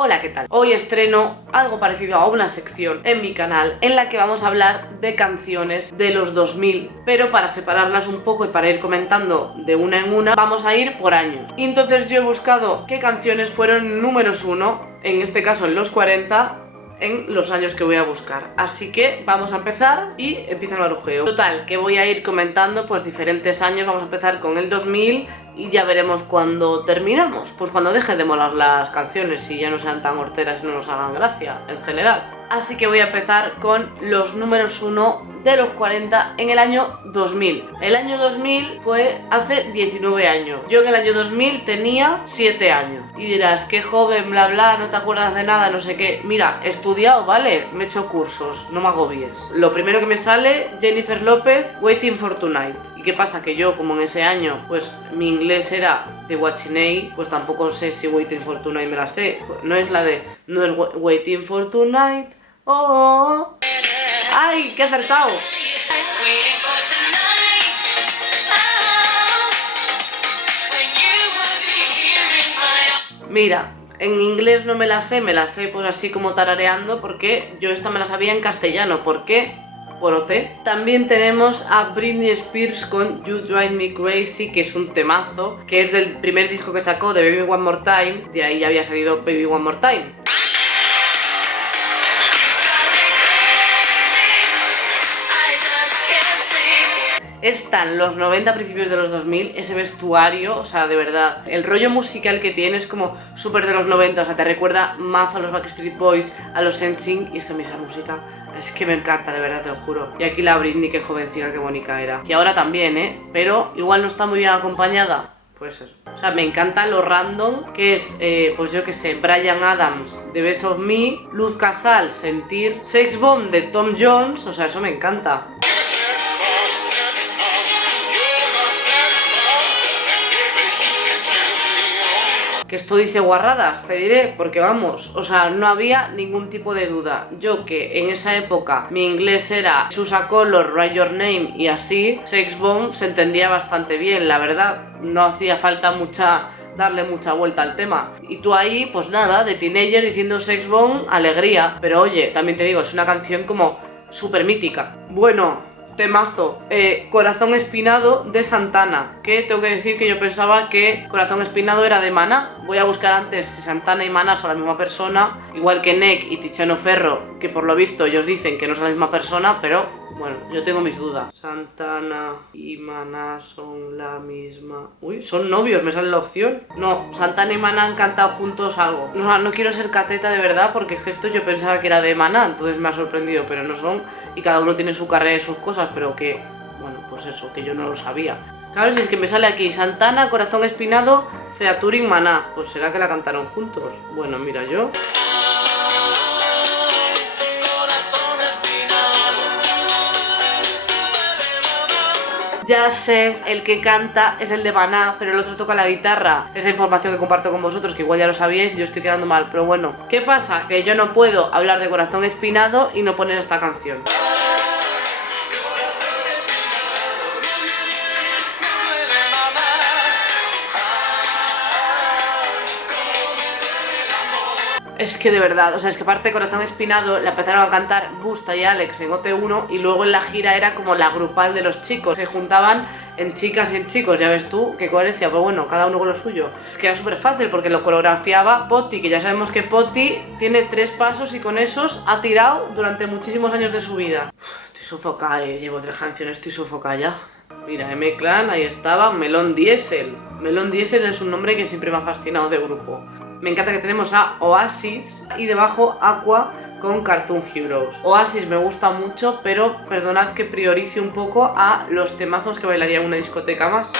Hola, ¿qué tal? Hoy estreno algo parecido a una sección en mi canal en la que vamos a hablar de canciones de los 2000, pero para separarlas un poco y para ir comentando de una en una, vamos a ir por años. Y entonces yo he buscado qué canciones fueron números 1, en este caso en los 40, en los años que voy a buscar. Así que vamos a empezar y empieza el marujeo. Total, que voy a ir comentando pues diferentes años. Vamos a empezar con el 2000 y ya veremos cuando terminamos. Pues cuando deje de molar las canciones y ya no sean tan horteras y no nos hagan gracia en general. Así que voy a empezar con los números 1 de los 40 en el año 2000. El año 2000 fue hace 19 años. Yo en el año 2000 tenía 7 años. Y dirás, qué joven, bla bla, no te acuerdas de nada, no sé qué. Mira, he estudiado, ¿vale? Me he hecho cursos, no me agobies. Lo primero que me sale, Jennifer López, Waiting for Tonight. ¿Y qué pasa? Que yo, como en ese año, pues mi inglés era de Wachinei, pues tampoco sé si Waiting for Tonight me la sé. No es la de, no es Waiting for Tonight. ¡Oh! ¡Ay, qué acertado! Mira, en inglés no me la sé pues así como tarareando, porque yo esta me la sabía en castellano. ¿Por qué? Por OT. También tenemos a Britney Spears con You Drive Me Crazy, que es un temazo, que es del primer disco que sacó de Baby One More Time. De ahí ya había salido Baby One More Time. Están los 90, principios de los 2000, ese vestuario, o sea, de verdad, el rollo musical que tiene es como súper de los 90, o sea, te recuerda mazo a los Backstreet Boys, a los NSYNC, y es que a mí esa música es que me encanta, de verdad, te lo juro. Y aquí la Britney, qué jovencita, qué bonita era. Y ahora también, pero igual no está muy bien acompañada, pues eso. O sea, me encanta lo random, que es, pues yo que sé, Bryan Adams, The Best of Me, Luz Casal, Sentir, Sex Bomb de Tom Jones, o sea, eso me encanta. Que esto dice guarradas, te diré, porque vamos, o sea, no había ningún tipo de duda. Yo que en esa época mi inglés era Choose a Color, Write Your Name y así, Sex Bomb se entendía bastante bien, la verdad, no hacía falta darle mucha vuelta al tema. Y tú ahí, pues nada, de teenager diciendo Sex Bomb, alegría. Pero oye, también te digo, es una canción como súper mítica. Bueno, temazo, Corazón Espinado de Santana, que tengo que decir que yo pensaba que Corazón Espinado era de Maná. Voy a buscar antes si Santana y Maná son la misma persona, igual que Nek y Tiziano Ferro, que por lo visto ellos dicen que no son la misma persona, pero bueno, yo tengo mis dudas. Santana y Maná son la misma... Uy, son novios, me sale la opción. No, Santana y Maná han cantado juntos algo. No quiero ser cateta de verdad, porque es que esto yo pensaba que era de Maná, entonces me ha sorprendido, pero no son. Y cada uno tiene su carrera y sus cosas, pero que... Bueno, pues eso, que yo no lo sabía. Claro, si es que me sale aquí Santana, Corazón Espinado, Featuring Maná. Pues será que la cantaron juntos. Bueno, mira yo... Ya sé, el que canta es el de Maná, pero el otro toca la guitarra. Esa información que comparto con vosotros, que igual ya lo sabíais y yo estoy quedando mal, pero bueno. ¿Qué pasa? Que yo no puedo hablar de Corazón Espinado y no poner esta canción. Es que de verdad, o sea, es que aparte de Corazón Espinado la empezaron a cantar Busta y Alex en OT1 y luego en la gira era como la grupal de los chicos. Se juntaban en chicas y en chicos, ya ves tú, qué coherencia, pues bueno, cada uno con lo suyo. Es que era súper fácil porque lo coreografiaba Potti, que ya sabemos que Potti tiene 3 pasos y con esos ha tirado durante muchísimos años de su vida. Estoy sofocada, llevo 3 canciones, estoy sofocada ya. Mira, M-Clan, ahí estaba, Melón Diesel. Melón Diesel es un nombre que siempre me ha fascinado de grupo. Me encanta que tenemos a Oasis y debajo Aqua con Cartoon Heroes. Oasis me gusta mucho, pero perdonad que priorice un poco a los temazos que bailaría en una discoteca más.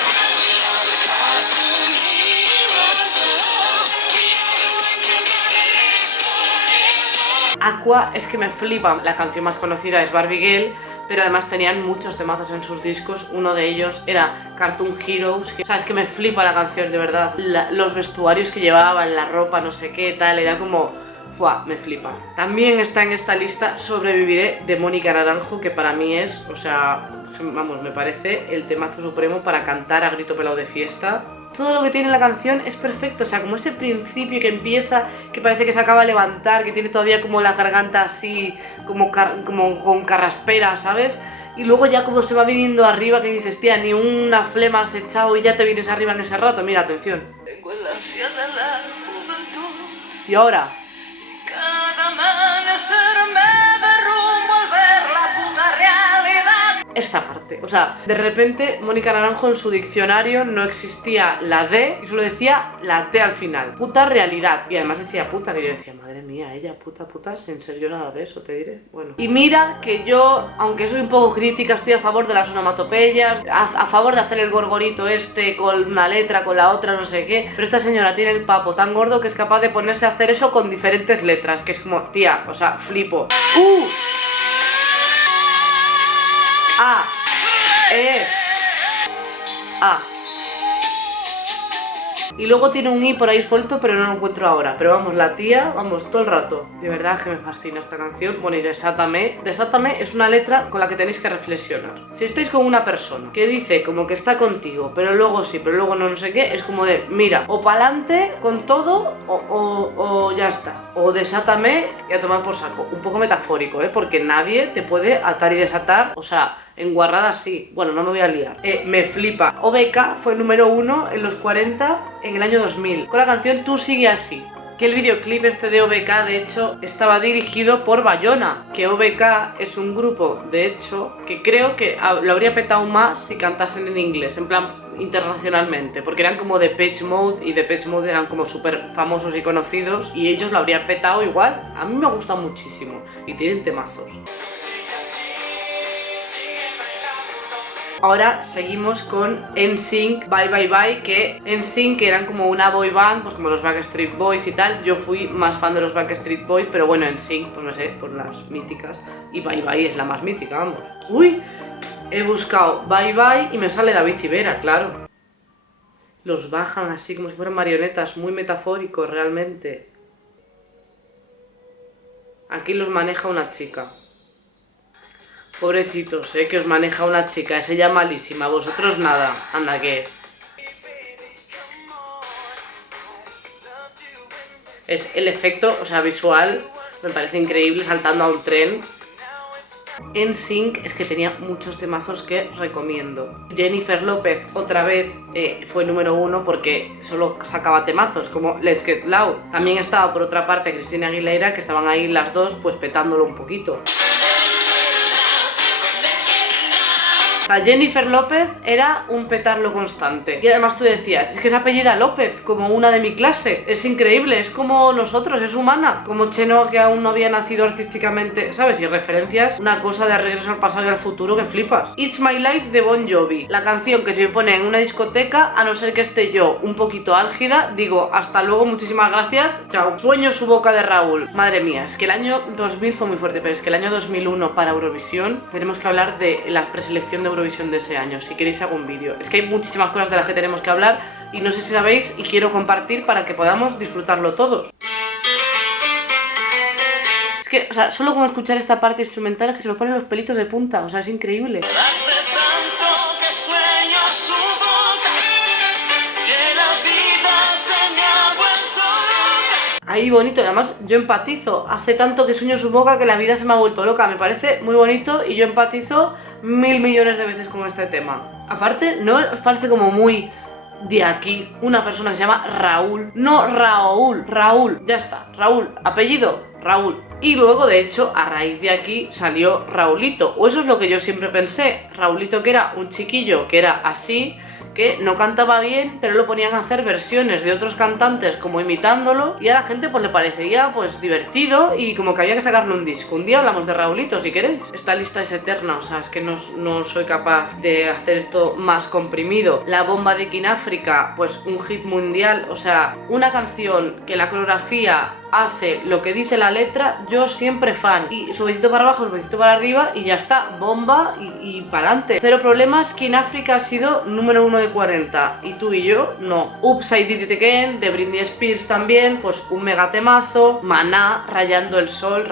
Aqua es que me flipa. La canción más conocida es Barbie Girl, pero además tenían muchos temazos en sus discos. Uno de ellos era Cartoon Heroes, que, o sea, es que me flipa la canción, de verdad. Los vestuarios que llevaban, la ropa, no sé qué, tal, era como... ¡Fua! Me flipa. También está en esta lista Sobreviviré de Mónica Naranjo, que para mí es, o sea, vamos, me parece el temazo supremo para cantar a grito pelado de fiesta. todo lo que tiene la canción es perfecto, o sea, como ese principio que empieza, que parece que se acaba de levantar, que tiene todavía como la garganta así, como con carraspera, ¿sabes? Y luego ya como se va viniendo arriba, que dices, tía, ni una flema has echado y ya te vienes arriba en ese rato. Mira, atención. Tengo el ansia de la juventud. Y ahora. Cada amanecer me derrumbo al ver la puta realidad. Esta parte, o sea, de repente Mónica Naranjo en su diccionario no existía la D y solo decía la T al final. Puta realidad. Y además decía puta, que yo decía, madre mía, ella puta, sin ser yo nada de eso, te diré. Bueno. Y mira que yo, aunque soy un poco crítica, estoy a favor de las onomatopeyas, a favor de hacer el gorgorito este con una letra, con la otra, no sé qué. Pero esta señora tiene el papo tan gordo que es capaz de ponerse a hacer eso con diferentes letras, que es como, tía, o sea, flipo. A, E, A. Y luego tiene un I por ahí suelto, pero no lo encuentro ahora. Pero vamos, la tía, vamos, todo el rato. De verdad que me fascina esta canción. Bueno, y Desátame. Desátame es una letra con la que tenéis que reflexionar. Si estáis con una persona que dice como que está contigo, pero luego sí, pero luego no sé qué, es como de, mira, o pa'lante con todo, o ya está. O desátame y a tomar por saco. Un poco metafórico, porque nadie te puede atar y desatar, o sea, en guarradas sí. Bueno, no me voy a liar. Me flipa. OBK fue número 1 en los 40 en el año 2000 con la canción Tú sigue así. Que el videoclip este de OBK, de hecho, estaba dirigido por Bayona. Que OBK es un grupo, de hecho, que creo que lo habría petado más si cantasen en inglés, en plan internacionalmente, porque eran como Depeche Mode y Depeche Mode eran como súper famosos y conocidos y ellos lo habrían petado igual. A mí me gusta muchísimo y tienen temazos. Ahora seguimos con NSYNC, Bye Bye Bye, que NSYNC eran como una boy band, pues como los Backstreet Boys y tal. Yo fui más fan de los Backstreet Boys, pero bueno, NSYNC, pues no sé, por las míticas. Y Bye Bye es la más mítica, vamos. Uy, he buscado Bye Bye y me sale David Civera, claro. Los bajan así como si fueran marionetas, muy metafóricos realmente. Aquí los maneja una chica. Pobrecitos, que os maneja una chica, es ella malísima, vosotros nada, anda que... Es el efecto, o sea, visual, me parece increíble, saltando a un tren. NSYNC es que tenía muchos temazos que recomiendo. Jennifer López otra vez fue número 1 porque solo sacaba temazos como Let's Get Loud. También estaba por otra parte Cristina Aguilera, que estaban ahí las dos pues petándolo un poquito. La Jennifer López era un petarlo constante. Y además tú decías, es que se apellida López, como una de mi clase. Es increíble, es como nosotros, es humana. Como Chenoa, que aún no había nacido artísticamente, ¿sabes? Y referencias, una cosa de Regreso al pasado y al futuro que flipas. It's My Life de Bon Jovi. La canción que se me pone en una discoteca, a no ser que esté yo un poquito álgida, digo, hasta luego, muchísimas gracias, chao. Sueño su boca de Raúl. Madre mía, es que el año 2000 fue muy fuerte, pero es que el año 2001 para Eurovisión, tenemos que hablar de la preselección de Eurovisión de ese año, si queréis hago un vídeo. Es que hay muchísimas cosas de las que tenemos que hablar y no sé si sabéis y quiero compartir para que podamos disfrutarlo todos. Es que, o sea, solo con escuchar esta parte instrumental es que se me ponen los pelitos de punta, o sea, es increíble. Ahí bonito, además yo empatizo. Hace tanto que sueño su boca que la vida se me ha vuelto loca. Me parece muy bonito y yo empatizo 1000 millones de veces con este tema. Aparte, ¿no os parece como muy de aquí una persona que se llama Raúl? No Raúl, Raúl, ya está. Raúl, apellido, Raúl. Y luego, de hecho, a raíz de aquí salió Raulito. O eso es lo que yo siempre pensé. Raulito, que era un chiquillo que era así, que no cantaba bien, pero lo ponían a hacer versiones de otros cantantes como imitándolo y a la gente pues le parecía pues divertido y como que había que sacarle un disco. Un día hablamos de Raulito si queréis. Esta lista es eterna, o sea, es que no soy capaz de hacer esto más comprimido. La bomba de Kináfrica, pues un hit mundial, o sea, una canción que la coreografía hace lo que dice la letra, yo siempre fan. Y su besito para abajo, su besito para arriba y ya está, bomba y para adelante. Cero problemas. King Africa ha sido número 1 de 40 y tú y yo no. Oops, I Did It Again de Britney Spears también, pues un mega temazo. Maná, Rayando el Sol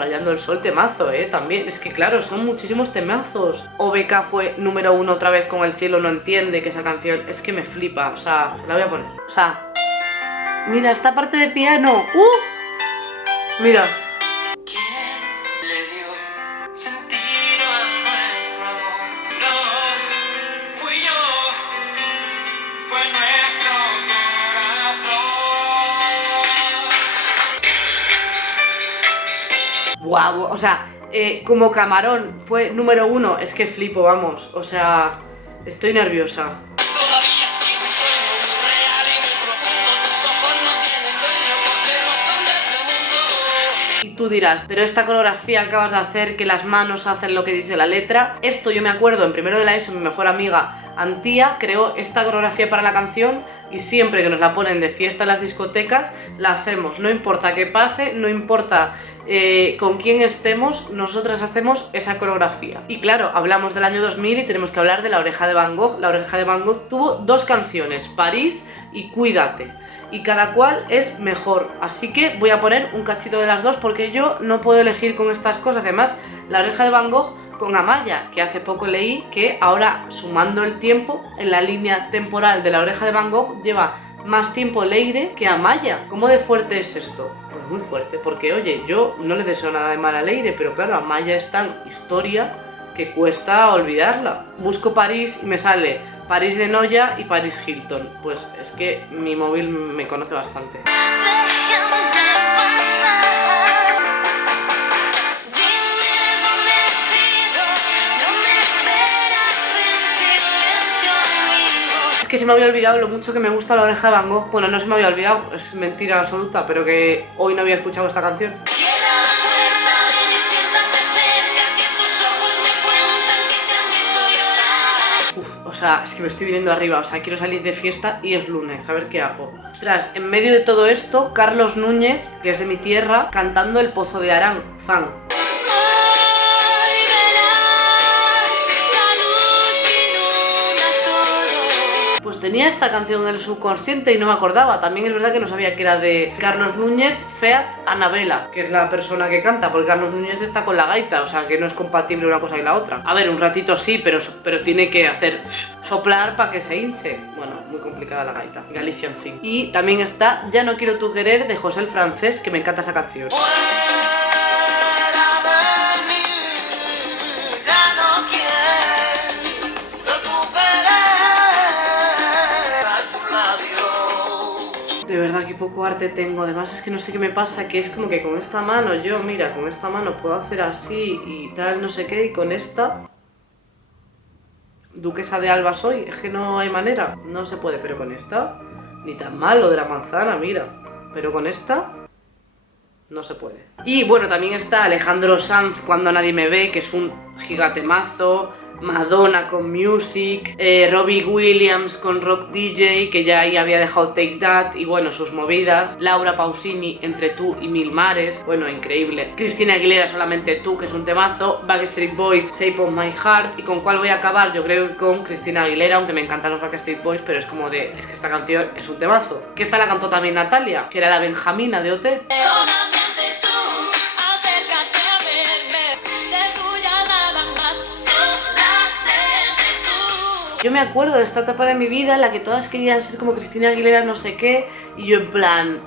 temazo, también. Es que claro, son muchísimos temazos. OBK fue número 1 otra vez con El cielo no entiende, que esa canción es que me flipa, o sea, la voy a poner. O sea, mira esta parte de piano. Mira. ¿Quién le dio sentido a nuestro amor? No, fui yo, fue nuestro corazón. Guau, o sea, como Camarón fue número 1, es que flipo, vamos, o sea, estoy nerviosa. Todavía sigue un sueño muy real y muy profundo. Tus ojos no tienen dueño porque no son de este mundo. Y tú dirás, pero esta coreografía que acabas de hacer, que las manos hacen lo que dice la letra. Esto yo me acuerdo, en primero de la ESO, mi mejor amiga Antía creó esta coreografía para la canción y siempre que nos la ponen de fiesta en las discotecas, la hacemos. No importa qué pase, no importa con quién estemos, nosotras hacemos esa coreografía. Y claro, hablamos del año 2000 y tenemos que hablar de La Oreja de Van Gogh. La Oreja de Van Gogh tuvo 2 canciones, París y Cuídate. Y cada cual es mejor, así que voy a poner un cachito de las dos porque yo no puedo elegir con estas cosas. Además, La Oreja de Van Gogh con Amaya, que hace poco leí que ahora, sumando el tiempo en la línea temporal de La Oreja de Van Gogh, lleva más tiempo Leire que Amaya. ¿Cómo de fuerte es esto? Pues muy fuerte, porque oye, yo no le deseo nada de mal a Leire, pero claro, Amaya es tan historia que cuesta olvidarla. Busco París y me sale París de Noia y Paris Hilton. Pues es que mi móvil me conoce bastante. Es que se me había olvidado lo mucho que me gusta La Oreja de Van Gogh. Bueno, no se me había olvidado, es mentira absoluta, pero que hoy no había escuchado esta canción. Uf, o sea, es que me estoy viniendo arriba, o sea, quiero salir de fiesta y es lunes, a ver qué hago. Ostras, en medio de todo esto, Carlos Núñez, que es de mi tierra, cantando El Pozo de Arán, fan. Pues tenía esta canción en el subconsciente y no me acordaba. También es verdad que no sabía que era de Carlos Núñez, Feat Anabela, que es la persona que canta, porque Carlos Núñez está con la gaita, o sea que no es compatible una cosa y la otra. A ver, un ratito sí, pero tiene que hacer soplar para que se hinche. Bueno, muy complicada la gaita. Galician Thing. Y también está Ya no quiero tu querer de José el Francés, que me encanta esa canción. De verdad que poco arte tengo, además es que no sé qué me pasa, que es como que con esta mano yo, mira, con esta mano puedo hacer así y tal, no sé qué, y con esta... Duquesa de Alba soy, es que no hay manera, no se puede, pero con esta... Ni tan mal lo de la manzana, mira, pero con esta... No se puede. Y bueno, también está Alejandro Sanz, Cuando nadie me ve, que es un gigatemazo. Madonna con Music, Robbie Williams con Rock DJ, que ya ahí había dejado Take That, y bueno, sus movidas. Laura Pausini, Entre tú y mil mares, bueno, increíble. Cristina Aguilera, Solamente tú, que es un temazo. Backstreet Boys, Shape of My Heart. ¿Y con cuál voy a acabar? Yo creo que con Cristina Aguilera, aunque me encantan los Backstreet Boys, pero es como de, es que esta canción es un temazo. Que esta la cantó también Natalia, que era la Benjamina de OT. Yo me acuerdo de esta etapa de mi vida en la que todas querían ser como Cristina Aguilera no sé qué, y yo en plan,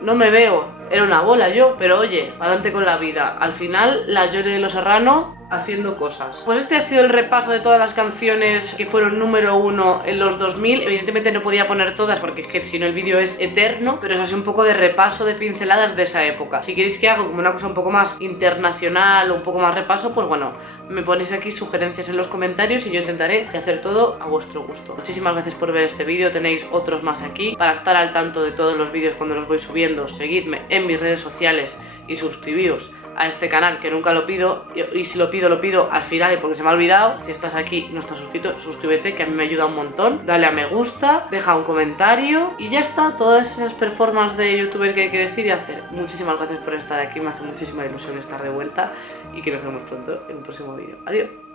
no me veo, era una bola yo, pero oye, adelante con la vida. Al final, la Yore de Los Serrano haciendo cosas. Pues este ha sido el repaso de todas las canciones que fueron número 1 en los 2000. Evidentemente no podía poner todas porque es que si no el vídeo es eterno, pero es así un poco de repaso de pinceladas de esa época. Si queréis que haga como una cosa un poco más internacional o un poco más repaso, pues bueno, me ponéis aquí sugerencias en los comentarios y yo intentaré hacer todo a vuestro gusto. Muchísimas gracias por ver este vídeo, tenéis otros más aquí. Para estar al tanto de todos los vídeos cuando los voy subiendo, seguidme en mis redes sociales y suscribíos a este canal, que nunca lo pido, y si lo pido al final porque se me ha olvidado. Si estás aquí y no estás suscrito, suscríbete, que a mí me ayuda un montón. Dale a me gusta, deja un comentario y ya está. Todas esas performances de youtuber que hay que decir y hacer. Muchísimas gracias por estar aquí, me hace muchísima ilusión estar de vuelta y que nos vemos pronto en un próximo vídeo. Adiós.